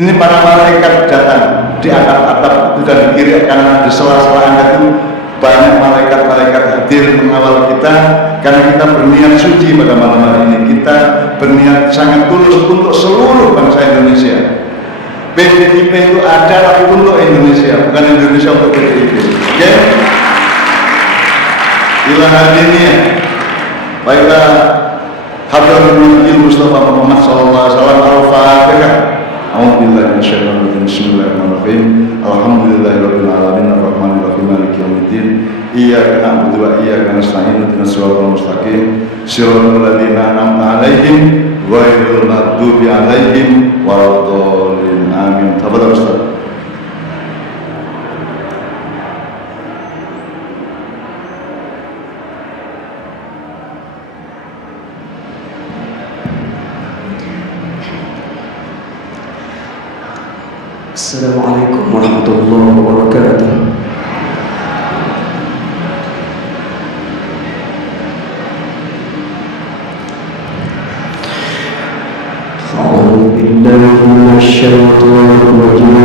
Ini para malaikat datang di atap-atap itu dan di kiri kanan di sela-sela angka itu banyak malaikat-malaikat hadir mengawal kita karena kita berniat suci pada malam hari ini. Kita berniat sangat tulus untuk seluruh bangsa Indonesia. PDIP itu ada tapi untuk Indonesia, bukan Indonesia untuk PDIP. Oke? Ila hadiniya. Baiklah, hadirul Nabi Mustafa Muhammad sallallahu alaihi wasallam al-Fatihah. A'udzubillahi minasyaitonir rajim. Bismillahirrahmanirrahim. Alhamdulillahirabbil alamin arrahmanir rahim maliki yaumiddin. Iyyaka na'budu wa iyyaka nasta'in ihdinas siratal mustaqim. Shiratal ladzina an'amta 'alaihim ghairil maghdubi 'alaihim waladdallin. Amin. Tafadhal Ustaz. Assalamualaikum warahmatullahi wabarakatuh. A'udzu billahi minasyaitonir rajim.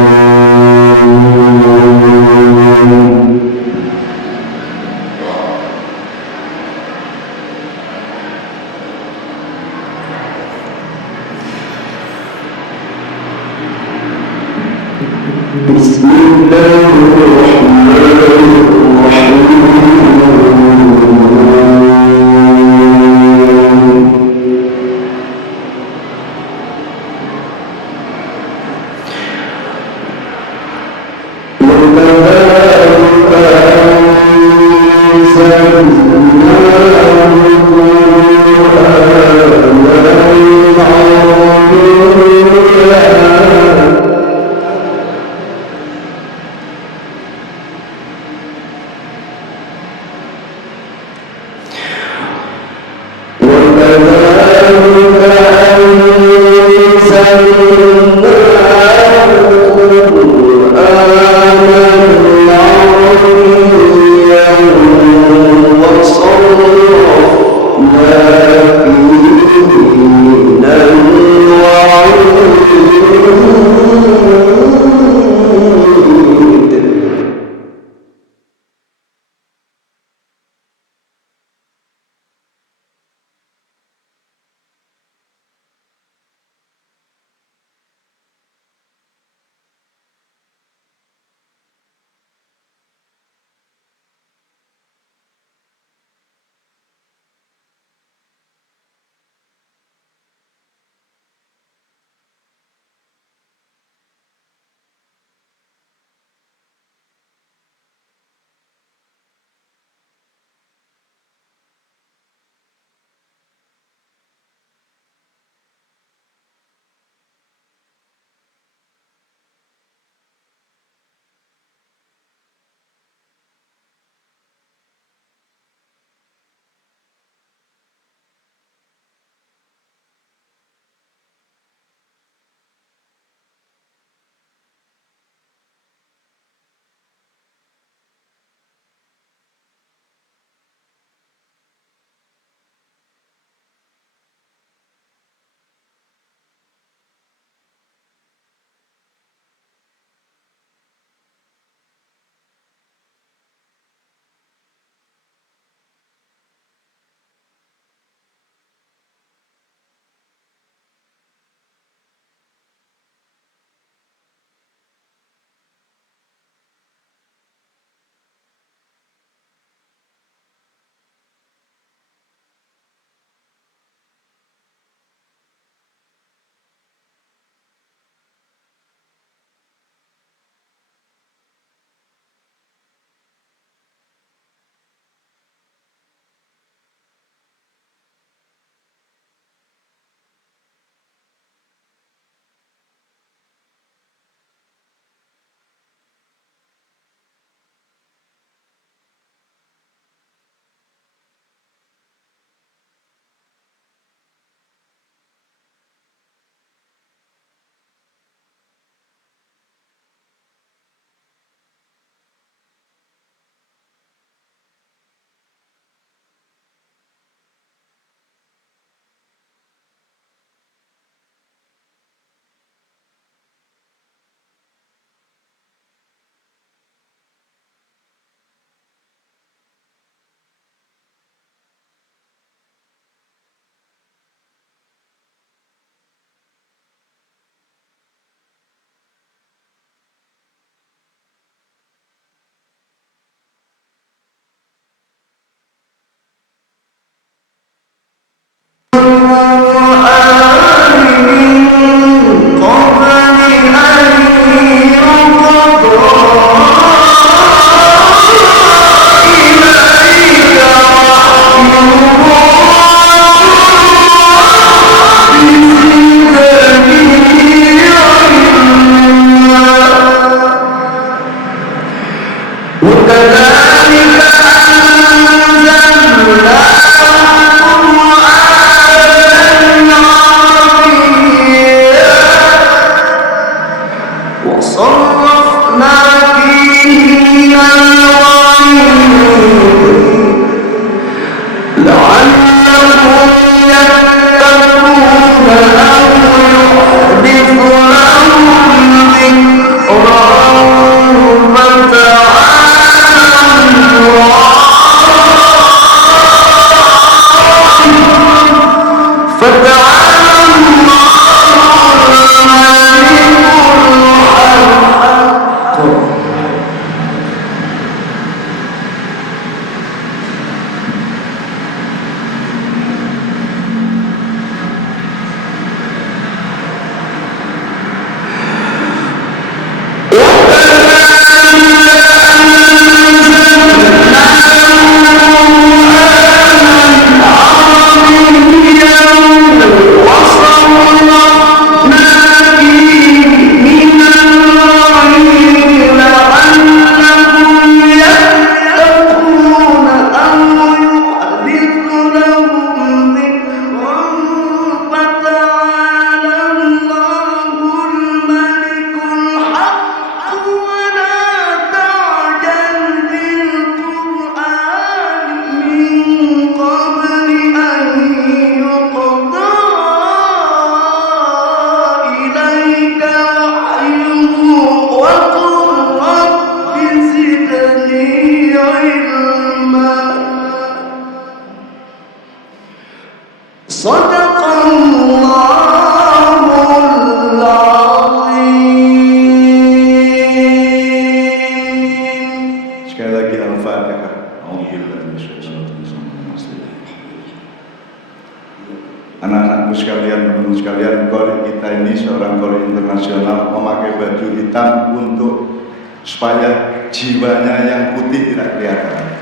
Anak-anakku sekalian, teman-teman sekalian, Qori kita ini seorang Qori internasional memakai baju hitam untuk supaya jiwanya yang putih tidak kelihatan.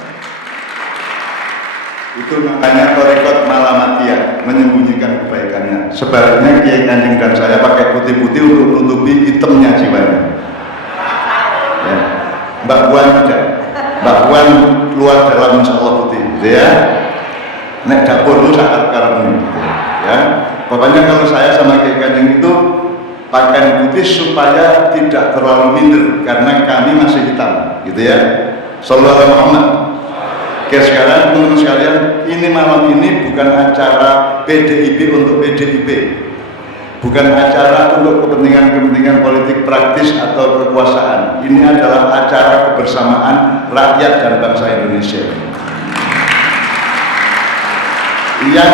Itu makanya Thariqat Malamatiyah, menyembunyikan kebaikannya. Sebaliknya Kiai Kanjeng dan saya pakai putih-putih untuk menutupi hitamnya jiwanya. Ya. Mbak Puan tidak, Mbak Puan keluar dalam insya Allah putih, gitu ya. Nek dapur lu saat karena gitu, ya. Pokoknya kalau saya sama Kiai Kanjeng itu pakaian putih supaya tidak terlalu minder karena kami masih hitam, gitu ya. Sallallahu alaihi Muhammad. Oke, sekarang teman-teman sekalian, ini malam ini bukan acara PDIP untuk PDIP, bukan acara untuk kepentingan-kepentingan politik praktis atau kekuasaan. Ini adalah acara kebersamaan rakyat dan bangsa Indonesia. Yang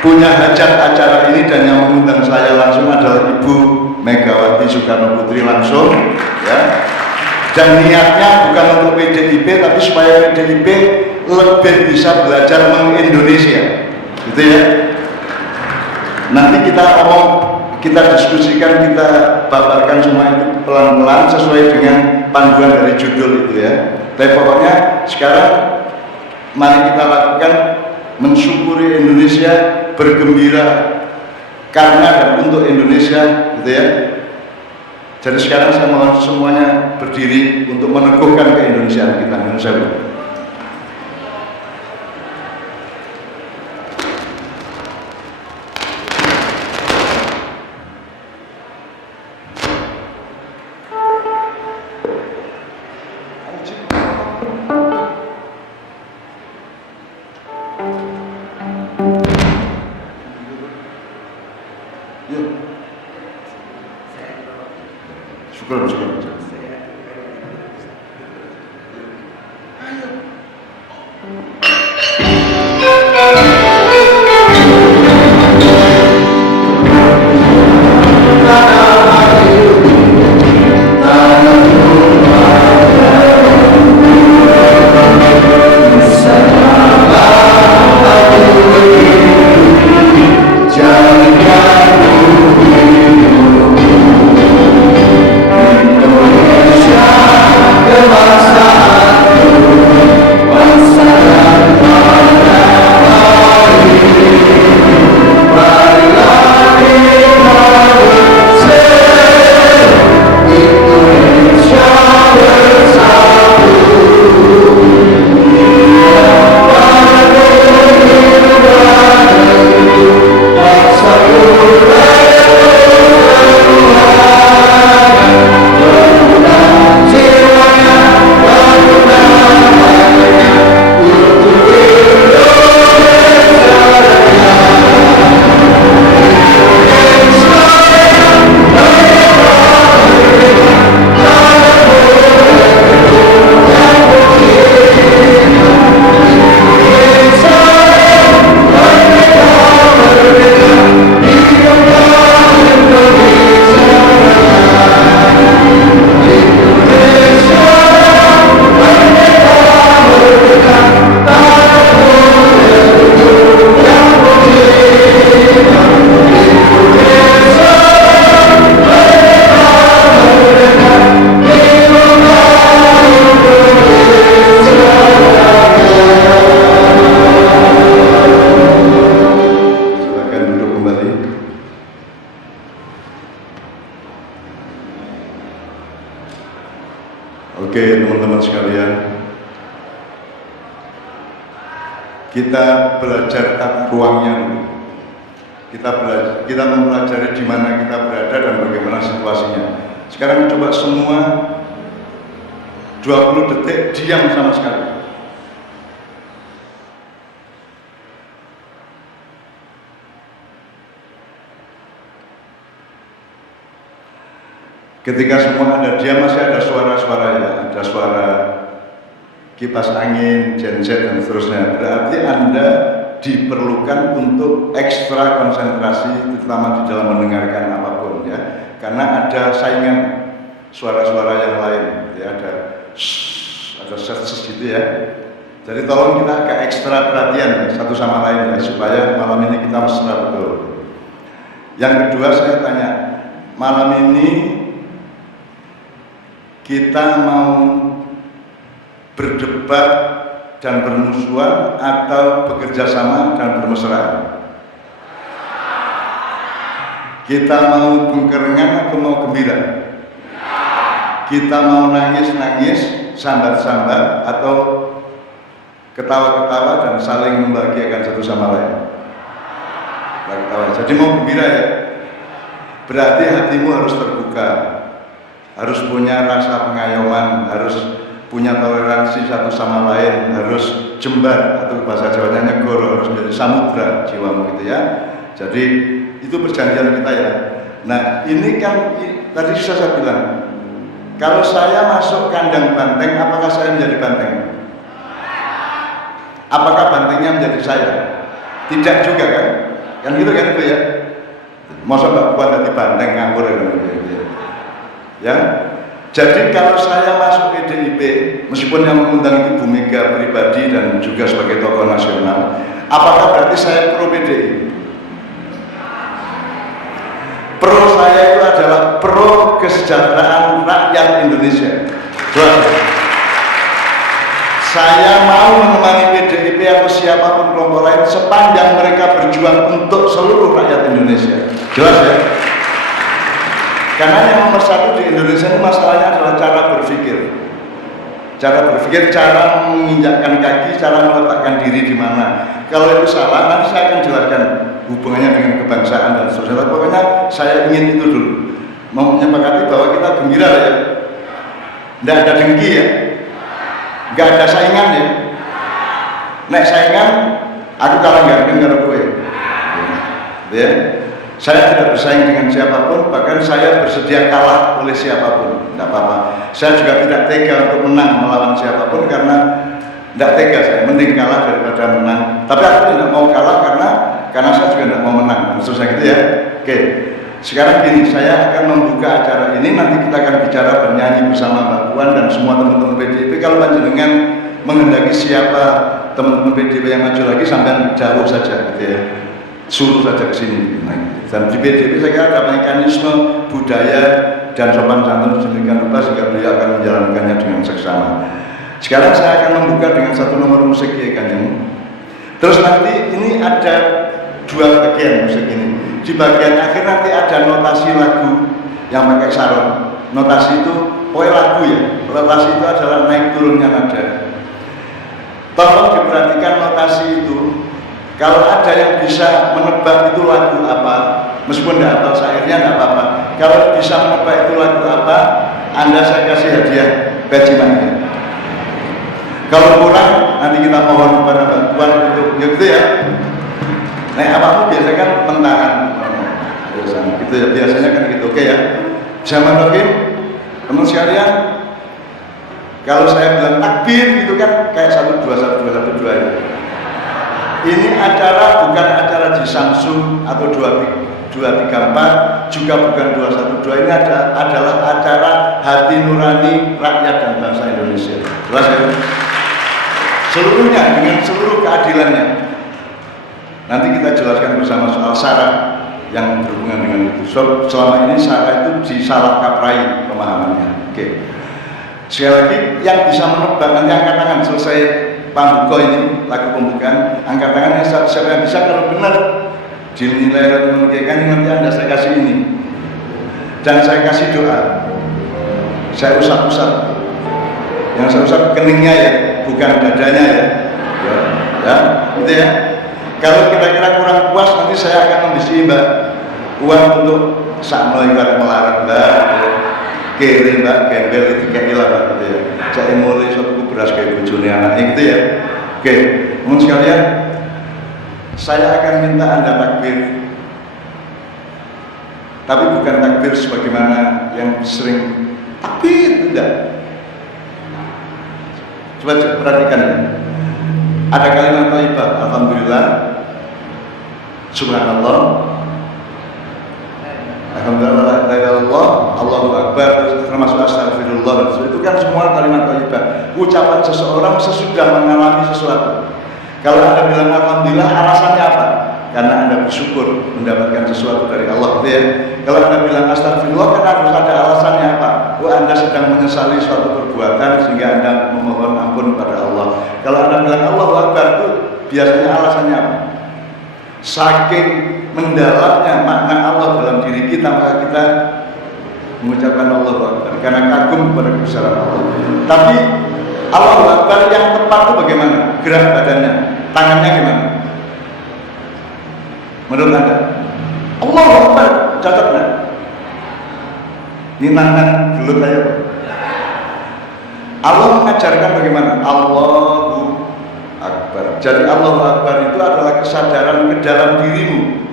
punya hajat acara ini dan yang mengundang saya langsung adalah Ibu Megawati Soekarno Putri langsung, ya. Dan niatnya bukan untuk PDIP, tapi supaya PDIP lebih bisa belajar meng-Indonesia, gitu ya. Nanti kita kita diskusikan, kita paparkan semua itu pelan-pelan sesuai dengan panduan dari judul itu ya. Tapi pokoknya sekarang mari kita lakukan mensyukuri Indonesia, bergembira karena dan untuk Indonesia, gitu ya. Jadi sekarang saya mohon semuanya berdiri untuk meneguhkan keindonesiaan kita. Indonesia. Syukur. Oke, teman-teman sekalian, kita belajar tata ruangnya dulu. Kita mempelajari di mana kita berada dan bagaimana situasinya. Sekarang coba semua 20 detik diam sama sekali. Ketika semua ada diam, masih ada suara-suara ya, ada suara kipas angin, genset dan seterusnya. Berarti Anda diperlukan untuk ekstra konsentrasi, terutama di dalam mendengarkan apapun ya, karena ada saingan suara-suara yang lain, ya ada ses gitu ya. Jadi tolong kita agak ekstra perhatian ya, satu sama lain ya, supaya malam ini kita mesra betul. Yang kedua saya tanya, malam ini kita mau berdebat dan bermusuhan atau bekerja sama dan bermesraan? Kita mau bengkerengan atau mau gembira? Kita mau nangis-nangis, sambat-sambat, atau ketawa-ketawa dan saling membahagiakan satu sama lain? Ketawa. Jadi mau gembira ya? Berarti hatimu harus terbuka, harus punya rasa pengayoman, harus punya toleransi satu sama lain, harus jembar atau bahasa Jawanya negoro, harus menjadi samudra jiwamu gitu ya. Jadi itu perjanjian kita ya. Nah ini kan tadi sudah saya bilang, kalau saya masuk kandang banteng, apakah saya menjadi banteng? Apakah bantengnya menjadi saya? Tidak juga kan? Kan gitu kan itu ya. Masa nggak buat nanti banteng nganggur ya. Jadi kalau saya masuk PDIP, meskipun yang mengundang itu Bu Mega pribadi dan juga sebagai tokoh nasional, apakah berarti saya pro PDI? Pro saya itu adalah pro kesejahteraan rakyat Indonesia. Saya mau menemani PDIP atau siapapun kelompok lain sepanjang mereka berjuang untuk seluruh rakyat Indonesia. Jelas ya? Karena yang nomor satu di Indonesia ini masalahnya adalah cara berpikir. Cara berpikir, cara menginjakkan kaki, cara meletakkan diri di mana. Kalau itu salah, nanti saya akan jelaskan hubungannya dengan kebangsaan dan seterusnya. Pokoknya saya ingin itu dulu. Mau menyepakati bahwa kita gembira ya. Tidak ada dengki ya. Nggak ada saingan ya. Nek saingan, aku kalah ganteng karo kowe. Ya. Saya tidak bersaing dengan siapapun, bahkan saya bersedia kalah oleh siapapun, tidak apa-apa. Saya juga tidak tega untuk menang melawan siapapun karena tidak tega saya, mending kalah daripada menang. Tapi aku tidak mau kalah karena saya juga tidak mau menang. Maksud saya gitu ya. Oke, sekarang gini, saya akan membuka acara ini, nanti kita akan bicara bernyanyi bersama Mbak Puan dan semua teman-teman PDIP. Kalau panjenengan menghendaki siapa teman-teman PDIP yang maju lagi, sampai jauh saja, gitu ya. Suruh saja ke sini. Dan di PDIP saya kira ada mekanisme budaya dan sopan santun sedemikian rupa sehingga beliau akan menjalankannya dengan seksama. Sekarang saya akan membuka dengan satu nomor musik ya Kanjeng. Terus nanti ini ada dua bagian musik ini. Di bagian akhir nanti ada notasi lagu yang pakai saron. Notasi itu pokoknya lagu ya. Notasi itu adalah naik turunnya nada. Tolong diperhatikan notasi itu. Kalau ada yang bisa menebak itu lagu apa, meskipun tidak hafal syairnya tidak apa-apa. Kalau bisa menebak itu lagu apa, Anda saya kasih hadiah peci mania. Kalau kurang, nanti kita mohon kepada bantuan untuk gitu ya. Nah, apapun biasanya kan mentahan. Gitu ya, biasanya kan gitu. Oke ya. Zaman Rokim, teman sekalian, kalau saya bilang takbir gitu kan kayak 121 ya. Ini acara bukan acara di Samsung atau 234, juga bukan 212. Ini adalah acara hati nurani rakyat dan bangsa Indonesia. Jelas ya? Seluruhnya dengan seluruh keadilannya. Nanti kita jelaskan bersama soal syarat yang berhubungan dengan itu. So, selama ini syarat itu disalah kaprai pemahamannya. Oke. Sekali lagi yang bisa menebak, nanti angkat tangan selesai pambuka ini, lagu pembukaan, angkat tangan siapa yang bisa. Kalau benar dinilai memungkinkan, nanti Anda saya kasih ini dan saya kasih doa, saya usap-usap yang saya usap keningnya ya, bukan dadanya ya. Ya, gitu ya. Kalau kira-kira kurang puas, nanti saya akan membisi Mbak uang untuk sakno ibarat melarang Mbak, kiri Mbak, gembel itu kayak gila Mbak, gitu ya. Saya mulai suatu beras kayak bujuni anaknya gitu ya. Oke, teman sekalian, saya akan minta Anda takbir, tapi bukan takbir sebagaimana yang sering takbir, tidak. Coba perhatikan ya. Ada kalimat thayyibah, alhamdulillah, subhanallah, alhamdulillah, Allahu akbar, termasuk astagfirullah. Itu kan semua kalimat thayyibah, ucapan seseorang sesudah mengalami sesuatu. Kalau Anda bilang alhamdulillah, alasannya apa? Karena Anda bersyukur mendapatkan sesuatu dari Allah, gitu ya. Kalau Anda bilang astagfirullah, kan harus ada alasannya apa? Anda sedang menyesali suatu perbuatan sehingga Anda memohon ampun kepada Allah. Kalau Anda bilang Allahu Akbar, itu biasanya alasannya apa? Saking mendalamnya makna Allah dalam diri kita, maka kita mengucapkan Allahu Akbar karena kagum kepada kebesaran Allah. Tapi Allahu Akbar yang tepat itu bagaimana? Gerak badannya, tangannya gimana? Menurut Anda? Allahu Akbar, catat nggak? Ini nangan gelut aja. Allah mengajarkan bagaimana? Allahu Akbar. Jadi Allahu Akbar itu adalah kesadaran ke dalam dirimu.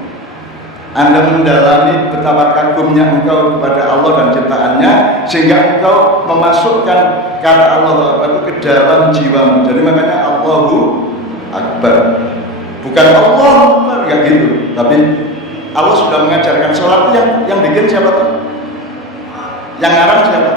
Anda mendalami betapa kagumnya engkau kepada Allah dan ciptaannya, sehingga engkau memasukkan kata Allahu Akbar itu ke dalam jiwamu. Jadi makanya Allahu Akbar. Bukan Allah Akbar, enggak gitu. Tapi Allah sudah mengajarkan sholat yang bikin siapa tuh? Yang ngarang siapa?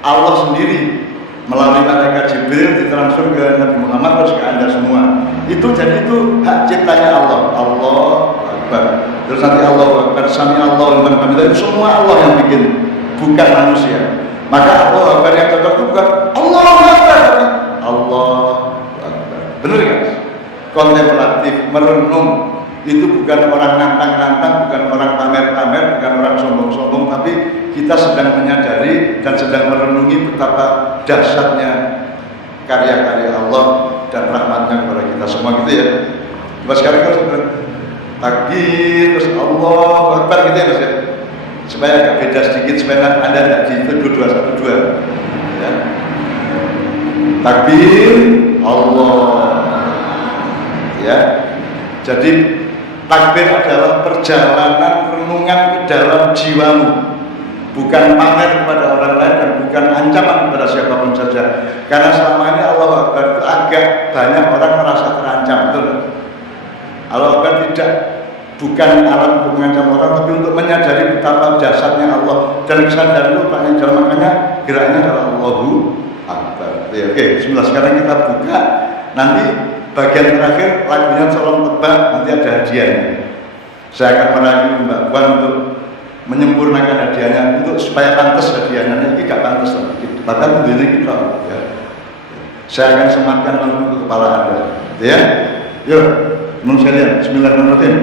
Allah sendiri melalui malaikat Jibril ditransfer ke Nabi Muhammad terus ke Anda semua. Itu jadi itu hak ciptanya Allah. Allah Akbar. Terus nanti Allah Akbar, Sami Allah liman hamidah, itu semua Allah yang bikin, bukan manusia. Maka Allah Akbar yang cocok itu bukan Allah Akbar, tapi Allah Akbar. Benar kan? Kontemplatif, merenung. Itu bukan orang nantang-nantang, bukan orang pamer-pamer, bukan orang sombong-sombong, tapi kita sedang menyadari dan sedang merenungi betapa dahsyatnya karya-karya Allah dan rahmatnya kepada kita semua, gitu ya. Coba sekarang kalau sudah takbir terus Allah Akbar gitu ya Mas ya, supaya agak beda sedikit, supaya Anda tidak dituduh 212 ya. Takbir Allah ya. Jadi takbir adalah perjalanan renungan ke dalam jiwamu, bukan pamer kepada orang lain dan bukan ancaman kepada siapapun saja. Karena selama ini Allah Akbar itu agak banyak orang merasa terancam, betul? Allah Akbar tidak, bukan alat untuk mengancam orang, tapi untuk menyadari betapa dasarnya Allah, dan kesadaran itu banyak jalan. Makanya geraknya adalah Allahu Akbar. Oke, bismillah, sekarang kita buka. Nanti bagian terakhir lagunya tolong tebak, nanti ada hadiahnya. Saya akan merayu Mbak Puan untuk menyempurnakan hadiahnya, untuk supaya pantas hadiahnya. Ini tidak pantas, bahkan ini kita ya. Saya akan sematkan langsung ke kepala Anda ya. Yuk, teman sekalian, bismillahirrahmanirrahim.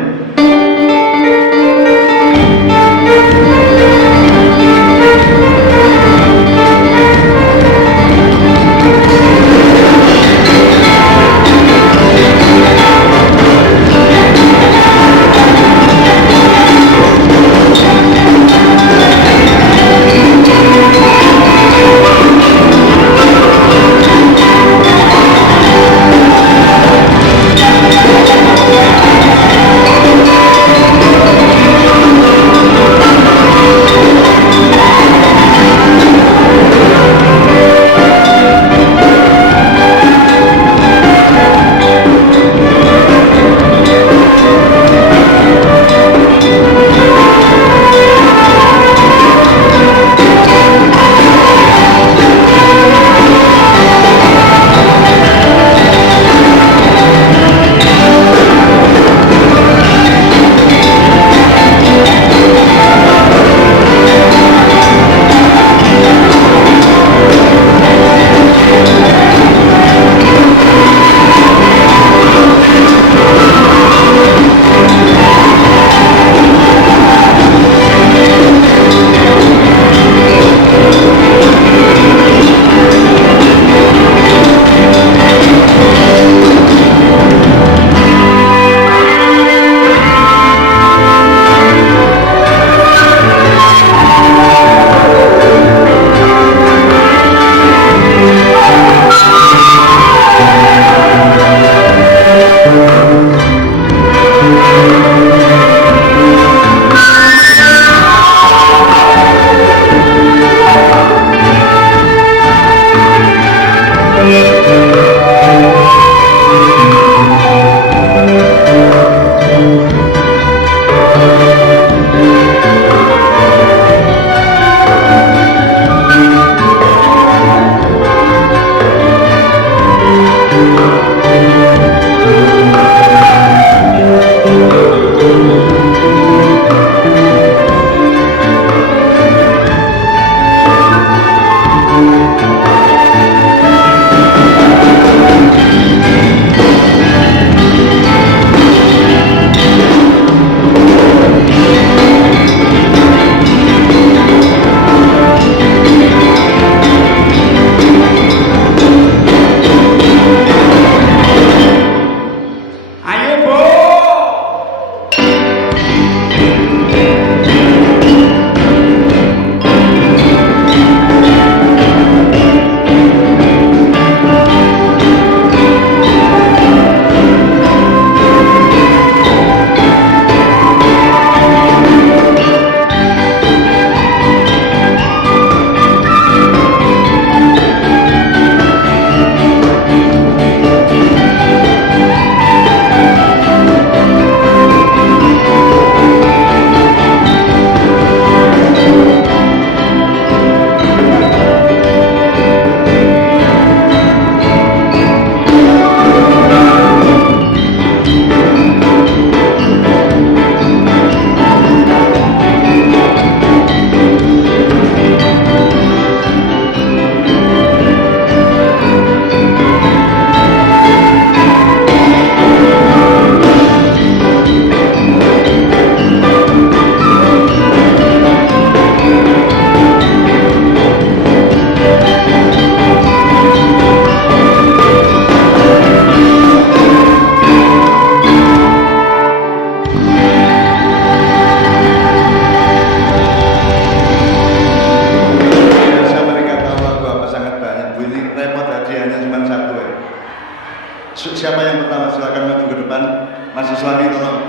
Islami tolong.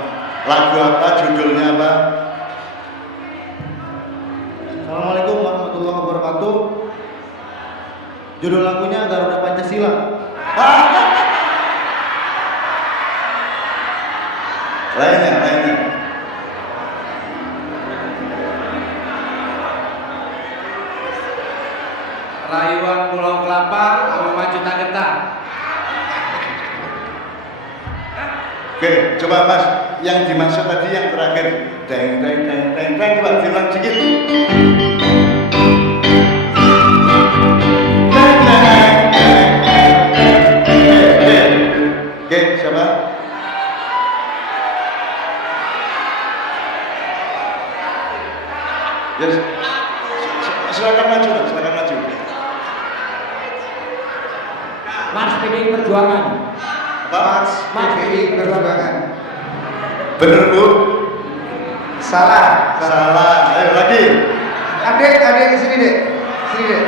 Lagu apa? Judulnya apa? Assalamualaikum warahmatullahi wabarakatuh. Judul lagunya Garuda Pancasila. Lainnya. Rayuan Pulau Kelapa sama Maju Tak Getah. Oke, coba Mas, yang dimaksud tadi yang terakhir. Deng, coba diulang sedikit. Oke, siapa? Yes. Silakan maju. Mas PDI Perjuangan. Apa? Mas PDI Perjuangan. Bener Bu? Salah. Salah. Ayo lagi. Adek ke sini dek. Sini dek.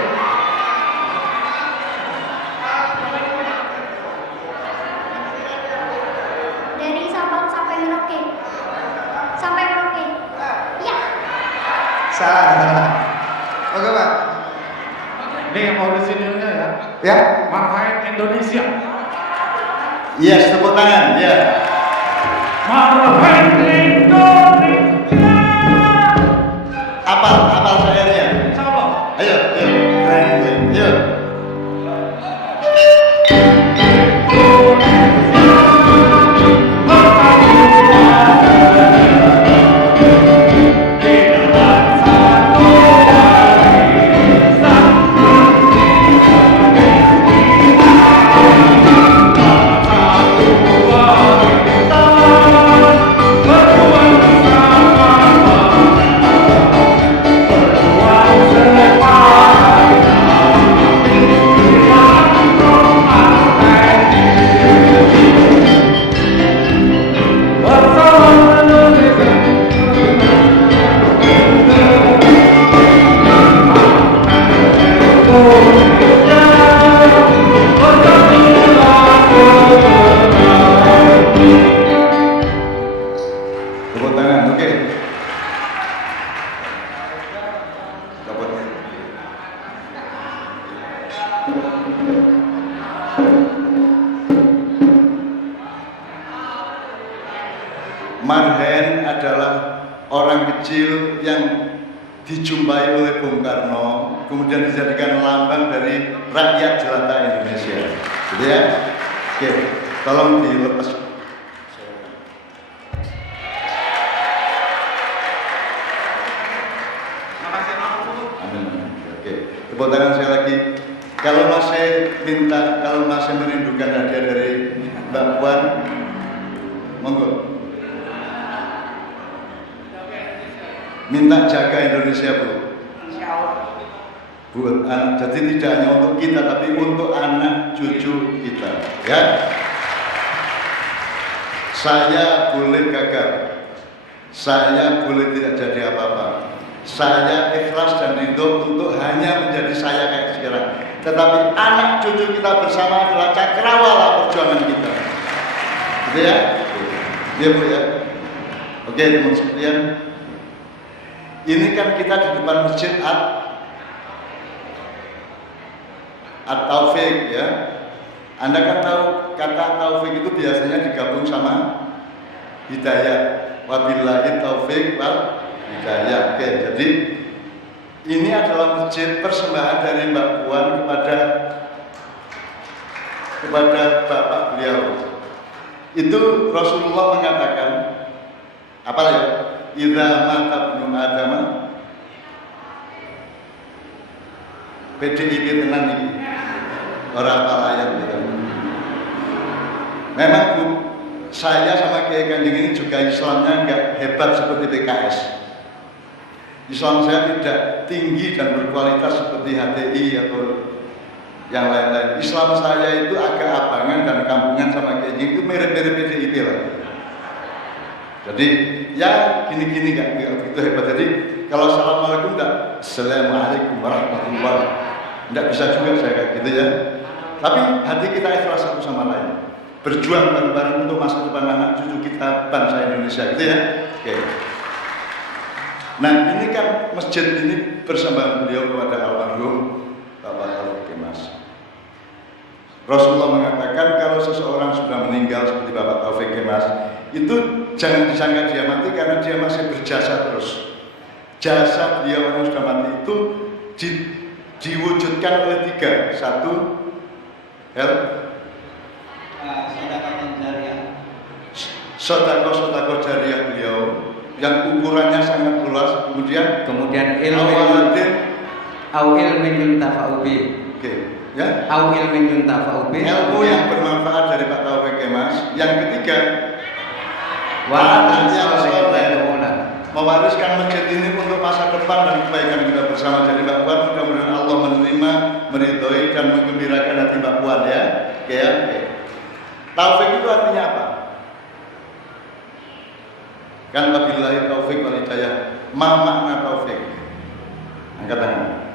Dari Sabang sampai Merauke. Iya. Salah. Oke Pak. Ini yang orisinilnya ya. Ya. Marhain Indonesia. Yes, tepuk tangan. Ya. Marhain Indonesia. Apal syairnya. Insyaallah. Ayo. Keren. Yuk. Tepuk tangan, oke. Dapat. Marhen adalah orang kecil yang dijumpai oleh Bung Karno, kemudian dijadikan lambang dari rakyat jelata Indonesia. Gitu ya? Oke, tolong dilepas. Amin. Oke, tepuk tangan sekali lagi. Kalau masih merindukan hadiah dari Mbak Puan, monggo. Minta jaga Indonesia, Bu. Buat anak, jadi tidak hanya untuk kita, tapi untuk anak cucu kita. Ya. Saya boleh gagal, saya boleh tidak jadi apa-apa. Saya ikhlas dan ridho untuk hanya menjadi saya kayak sekarang. Tetapi anak cucu kita bersama adalah cakrawala perjuangan kita. Gitu ya? Iya Bu ya. Oke teman sekalian, ini kan kita di depan masjid At-Taufik ya. Anda kan tahu kata Taufik itu biasanya digabung sama hidayah. Wabillahi taufik wal hidayah. Oke, jadi ini adalah masjid persembahan dari Mbak Puan kepada bapak beliau. Itu Rasulullah mengatakan apa ya? Idza mata ibnu Adam PDIP tenan iki. Ora apa ayat gitu. Memang Bu, saya sama Kiai Kanjeng ini juga Islamnya enggak hebat seperti PKS. Islam saya tidak tinggi dan berkualitas seperti HTI atau yang lain-lain. Islam saya itu agak abangan dan kampungan sama Kiai itu mirip-mirip PDIP lah. Jadi ya gini-gini kan begitu hebat. Jadi kalau assalamualaikum enggak, assalamualaikum warahmatullahi wabarakatuh. Enggak bisa juga saya kayak gitu ya. Tapi hati kita ikhlas satu sama lain. berjuang bareng-bareng untuk masa depan anak cucu kita bangsa Indonesia, gitu ya. Oke. Nah, ini kan masjid ini persembahan beliau kepada almarhum Bapak Taufik Kemas. Rasulullah mengatakan kalau seseorang sudah meninggal seperti Bapak Taufik Kemas, itu jangan disangka dia mati karena dia masih berjasa terus. Jasa beliau yang sudah mati itu diwujudkan oleh 3. 1, sedekah jariah beliau yang ukurannya sangat luas, kemudian ilmin yuntafa'u bi. Oke, ya. Ilmin yuntafa'u bi. Ilmu yang bermanfaat dari Pak Taufik Kemas. Yang ketiga, mewariskan masjid ini untuk masa depan dan kebaikan kita bersama. Jadi Mbak Puan, mudah-mudahan Allah menerima, meridhoi dan menggembirakan hati Mbak Puan, ya. Oke, ya. Oke. Taufik itu artinya apa? Kan wabillahi taufik wal hidayah. Ma makna taufik? Angkat tangan.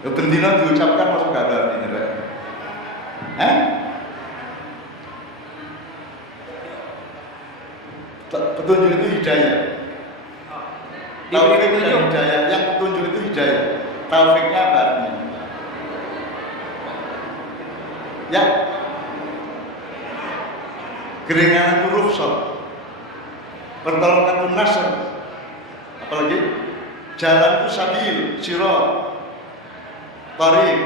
Yo bendina diucapkan masuk gak ada artinya, Pak? Petunjuk itu hidayah. Taufik itu hidayah. Yang petunjuk itu hidayah. Taufiknya apa artinya? Ya. Keringanan itu rukhsah, pertolongan itu nasr, apalagi jalan itu sabil, sirat, tariq.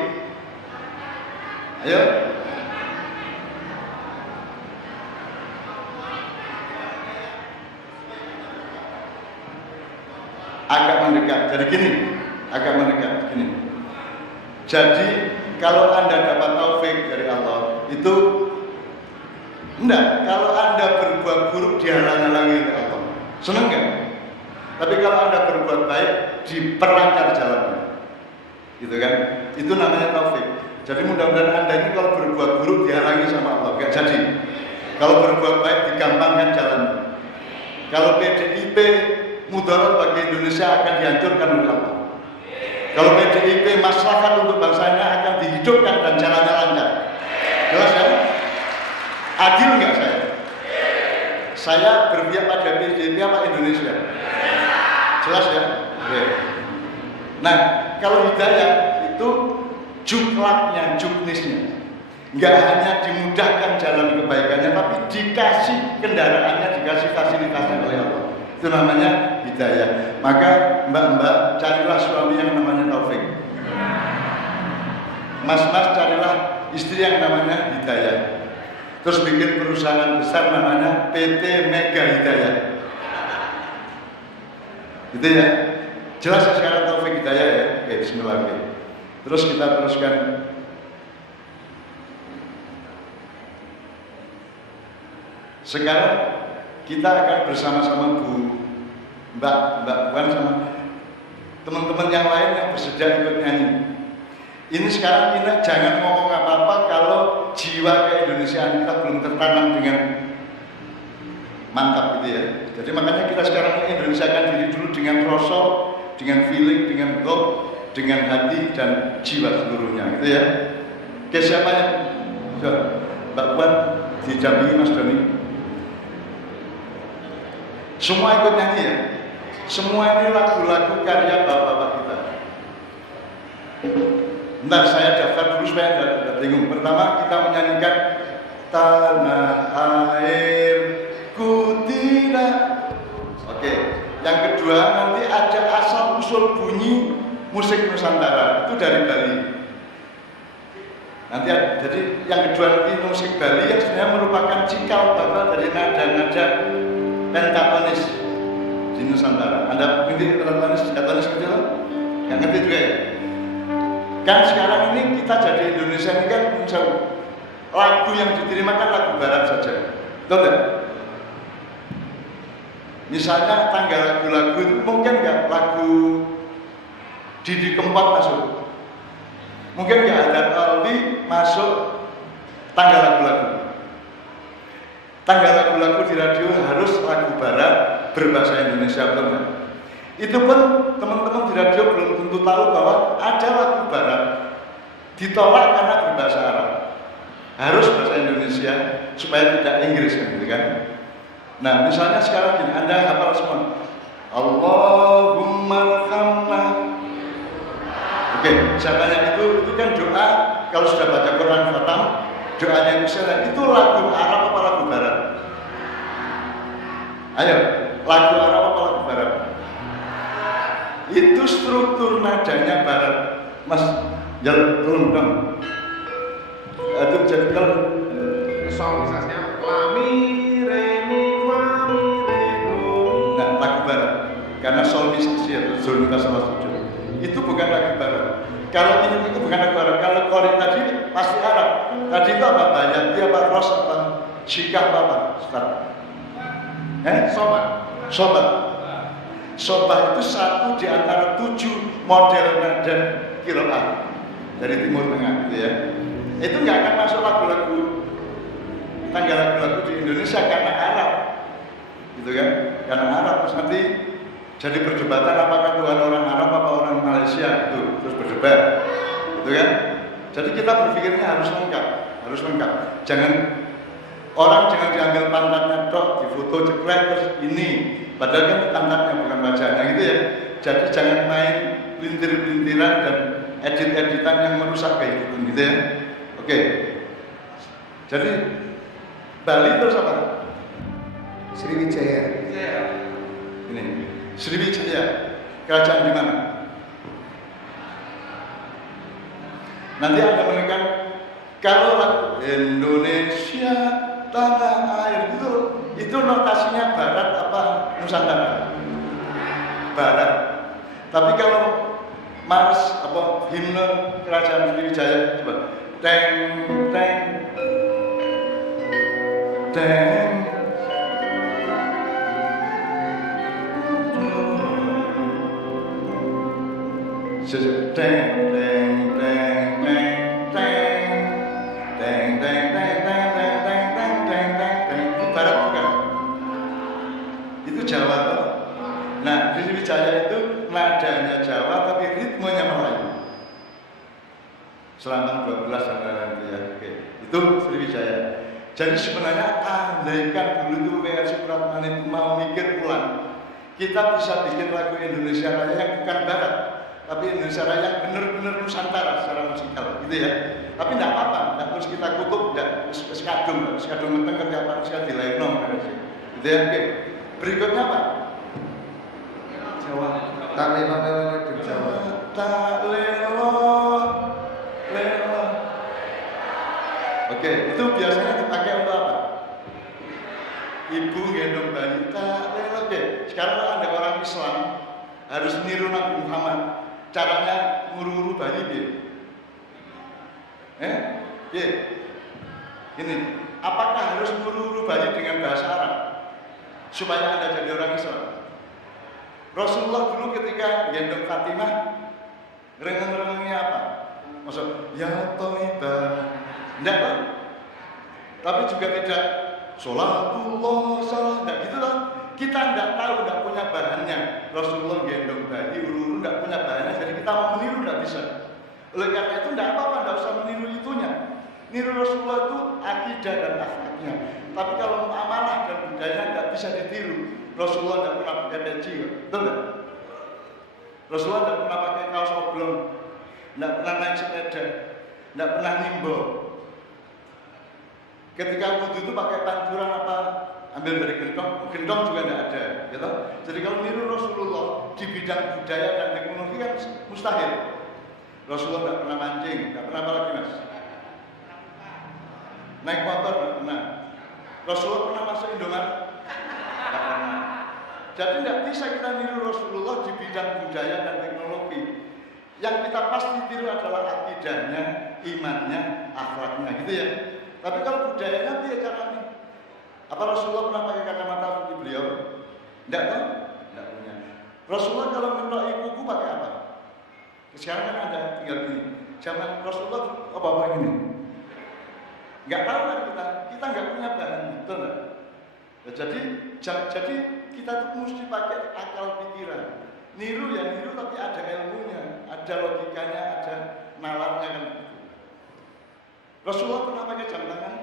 Ayo. Agak mendekat, jadi gini, agak mendekat, gini. Jadi kalau Anda dapat taufik dari Allah, itu enggak, kalau Anda berbuat buruk dihalang-halangi oleh Allah. Seneng enggak? Tapi kalau Anda berbuat baik diperlancar jalannya. Gitu kan? Itu namanya taufik. Jadi mudah-mudahan Anda ini kalau berbuat buruk dihalangi sama Allah, enggak jadi. Kalau berbuat baik digampangkan jalannya. Kalau PDIP mudarat bagi Indonesia akan dihancurkan oleh Allah. Kalau PDIP maslahat untuk bangsanya akan dihidupkan dan jalannya lancar. Jelas ya? Adil nggak saya? Saya berpihak pada PDIP apa Indonesia? Jelas ya? Oke. Nah, kalau hidayah itu juklaknya, juknisnya, nggak hanya dimudahkan jalan kebaikannya, tapi dikasih kendaraannya, dikasih fasilitasnya oleh Allah. Itu namanya hidayah. Maka mbak-mbak carilah suami yang namanya taufik. Mas-mas carilah istri yang namanya hidayah. Terus bikin perusahaan besar namanya PT Mega Hidayah. Gitu ya. Jelas ya sekarang taufik hidayah ya. Oke, bismillah. Oke. Terus kita teruskan. Sekarang kita akan bersama-sama Mbak Puan sama teman-teman yang lain yang bersedia ikut nyanyi. Ini sekarang kita jangan ngomong apa-apa kalau jiwa keindonesiaan kita belum tertanam dengan mantap gitu ya. Jadi makanya kita sekarang Indonesiakan diri dulu dengan rasa, dengan feeling, dengan goal, dengan hati dan jiwa seluruhnya gitu ya. Oke, siapa yang Mbak Puan didampingi Mas Doni? Semua ikut nyanyi ya. Semua ini lagu-lagu karya bapak-bapak kita. Bentar, saya daftar dulu supaya tidak bingung. Pertama kita menyanyikan Tanah Airku Tidak. Oke. Yang kedua nanti ada asal usul bunyi musik Nusantara. Itu dari Bali. Nanti jadi yang kedua nanti musik Bali yang sebenarnya merupakan cikal bakal dari nada-nada pentatonis di Nusantara. Anda ngerti pentatonis gitu loh? Nggak ngerti juga ya? Kan sekarang ini kita jadi Indonesia ini kan lagu yang diterima kan lagu barat saja. Betul nggak? Misalnya tanggal lagu-lagu itu mungkin nggak lagu Didi Kempot masuk. Mungkin nggak ada Alwi masuk tanggal lagu-lagu. Tanggal lagu-lagu di radio harus lagu barat berbahasa Indonesia, betul nggak? Itu pun teman-teman di radio belum tentu tahu bahwa ada lagu barat ditolak karena berbahasa Arab. harus bahasa Indonesia supaya tidak Inggris kan gitu kan. Nah misalnya sekarang gini, Anda hafal semua Allahumma arhamna. Oke, saya tanya itu kan doa kalau sudah baca Quran Khatam, doanya misalnya itu lagu Arab apa lagu Barat? Ayo, lagu Arab apa lagu Barat? Itu struktur nadanya Barat, Mas. Jalan turun dong. Itu jadi kalau Song misalnya la mi re mi fa mi re do. nah, lagu Barat karena sol mi si sol mi salah tujuh itu bukan lagu Barat. Kalau ini itu bukan lagu Barat. Kalau korek tadi pasti Arab. Tadi itu apa banyak dia apa ros apa syikah apa Ustaz? Sobat. Sobat. Sobat itu satu di antara 7 model nada qiraat dari Timur Tengah gitu ya. Itu nggak akan masuk lagu-lagu tanggal lagu-lagu di Indonesia karena Arab gitu kan, karena Arab. Terus nanti jadi perdebatan apakah Tuhan orang Arab apa orang Malaysia itu terus berdebat gitu kan. Jadi kita berpikirnya harus lengkap. Jangan diambil pantatnya tok, difoto ceklek terus ini padahal kan pantatnya bukan wajahnya gitu ya. Jadi jangan main pelintir-pelintiran dan edit-editan yang merusak kehidupan gitu ya. Oke. Jadi Bali terus apa? Sriwijaya. Ini Sriwijaya. Kerajaan di mana? Nanti Anda menekan kalau Indonesia tanah air itu notasinya Barat apa Nusantara? Barat. Tapi kalau Mars apa himne kerajaan Sriwijaya coba teng teng teng teng teng teng teng teng teng teng teng teng teng teng teng teng teng itu Barat bukan? Itu Jawa toh. Nah di Sriwijaya itu nadanya Jawa tapi ritmenya Melayu. Selama 12 sampai nanti ya. Oke. Itu Sriwijaya. Jadi sebenarnya andaikan dulu itu W.R. Supratman itu mau mikir ulang, kita bisa bikin lagu Indonesia Raya yang bukan Barat, tapi Indonesia Raya yang benar-benar Nusantara secara musikal, gitu ya. Tapi tidak apa-apa, tidak harus kita kutuk, tidak sekadung meteng ketika apa sekali dilairno, gitu ya. Oke. Berikutnya apa? Jawa. Tak lelo di Jawa. Tak lelo. Oke, itu biasanya dipakai untuk apa? Ibu gendong balita. Oke, sekarang kalau Anda orang Islam harus niru Nabi Muhammad. Caranya nguru-nguru bayi dia. Ini, apakah harus nguru-nguru bayi dengan bahasa Arab supaya Anda jadi orang Islam? Rasulullah dulu ketika gendong Fatimah ngereng-ngerengnya apa? Maksud ya Thaibah. Tidak kan? Tapi juga tidak sholatullah, salah, tidak gitu lah. Kita tidak tahu, tidak punya bahannya. Rasulullah gendong bayi, ulu-ulu tidak punya bahannya, jadi kita mau meniru tidak bisa. Oleh karena itu tidak apa-apa, tidak usah meniru itunya. Niru Rasulullah itu akidah dan akhlaknya. Tapi kalau amalah dan budayanya tidak bisa ditiru. Rasulullah tidak pernah pakai peci, betul tidak? Rasulullah tidak pernah pakai kaos oblong, tidak pernah naik sepeda, tidak pernah nimbo. Ketika wudhu itu pakai pancuran apa? Ambil dari gendong juga tidak ada, gitu. Jadi kalau niru Rasulullah di bidang budaya dan teknologi kan mustahil. Rasulullah tidak pernah mancing, tidak pernah apa lagi mas? Naik motor tidak pernah. Rasulullah pernah masuk Indomaret? Tidak pernah. Jadi tidak bisa kita niru Rasulullah di bidang budaya dan teknologi. Yang kita pasti tiru adalah akidahnya, imannya, akhlaknya, gitu ya. Tapi kalau budayanya dia caranya. Apa Rasulullah pernah pakai kacamata seperti beliau? Tidak tahu? Tidak punya. Rasulullah kalau minta kuku pakai apa? Sekarang kan ada tinggal gini. Zaman Rasulullah apa ini? Nggak tahu kan kita nggak punya bahan, betul nggak? Nah, jadi kita tuh mesti pakai akal pikiran. Niru ya niru tapi ada ilmunya, ada logikanya, ada nalarnya kan. Rasulullah pernah pakai jam tangan?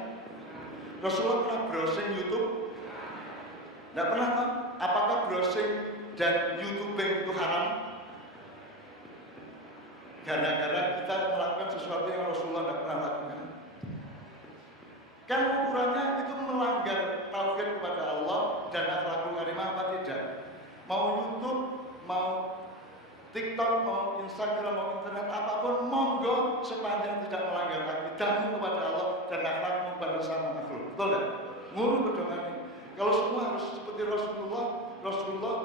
Rasulullah pernah browsing YouTube? Tidak pernah kan? Apakah browsing dan YouTubing itu haram? Gara-gara kita melakukan sesuatu yang Rasulullah tidak pernah lakukan. Kan ukurannya itu melanggar tauhid kepada Allah dan akhlakul karimah apa tidak? Mau YouTube, mau TikTok, mau Instagram, mau internet, apapun monggo sepanjang tidak melanggar akidahmu kepada Allah dan akhlakmu pada sama makhluk. Betul tidak? Ngurus pedoman ini. Kalau semua harus seperti Rasulullah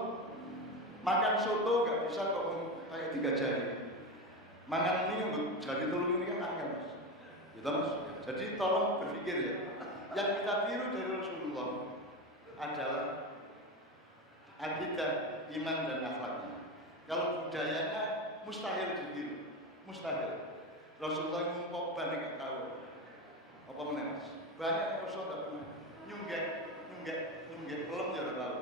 makan soto nggak bisa kok pakai 3 jari. Makan ini untuk jari telur ini kan angin, Mas. Gitu, Mas. Jadi tolong berpikir ya. Yang kita tiru dari Rasulullah adalah akidah, iman dan akhlaknya. Kalau budayanya mustahil ditiru, mustahil. Rasulullah ngumpul banyak gak tahu. Apa meneh, Mas? Banyak yang Rasulullah tak pernah nyunggek, belum ya udah tahu.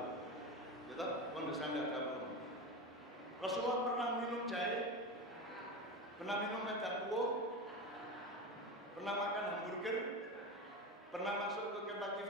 Gitu, kondisi tidak tahu. Rasulullah pernah minum jahe, pernah minum medang kuo, pernah makan hamburger, pernah masuk ke Kentucky